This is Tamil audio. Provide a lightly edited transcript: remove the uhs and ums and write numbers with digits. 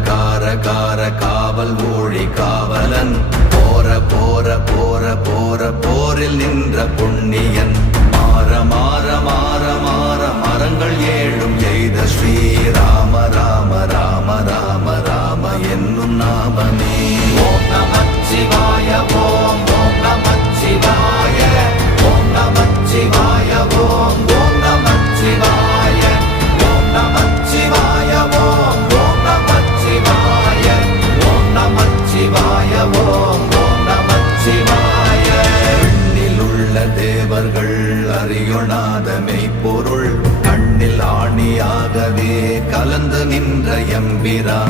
கார காவல் ஊழி காவலன் போர போர போர போர போரில் நின்ற புண்ணியன் மாற மாற மாற மாற மரங்கள் ஏழும் எய்த ஸ்ரீராம ராம ராம ராம ராம என்னும் நாமமே. ஓம் நமச்சிவாய ஓம் ஓம் நமச்சிவாய ஓம் நமச்சிவாய ஓம் ஓம் நமச்சிவாய ஓம் நமச்சிவாய ஓம் ஓம் நமச்சிவாய ஓம் நமச்சிவாய ஓம் ஓம் நமச்சிவாய. எண்ணிலுள்ள தேவர்கள் அறியொணாத மெய்ப்பொருள் கண்ணில் ஆணியாகவே கலந்து நின்ற எம்பிரா